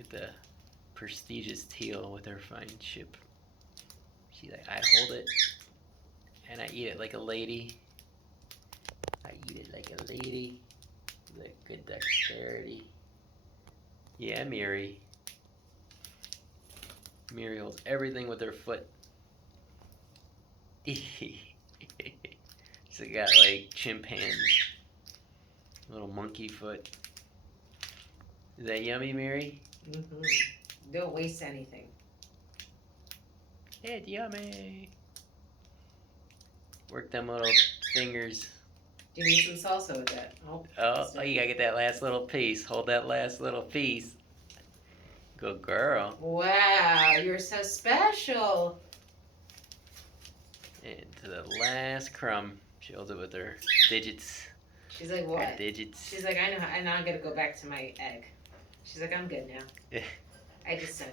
With the prestigious teal with her fine chip. She's like, I hold it and I eat it like a lady. I eat it like a lady. With a good dexterity. Yeah, Miri. Miri holds everything with her foot. She's got like chimpanzee. Little monkey foot. Is that yummy, Miri? Mm-hmm. Don't waste anything. It's yummy. Work them little fingers. Do you need some salsa with that? Oh, you gotta get that last little piece. Hold that last little piece. Good girl. Wow, you're so special. And to the last crumb. She holds it with her digits. She's like, Her what? digits. She's like, I know. I now gotta go back to my egg. She's like, I'm good now. I descend.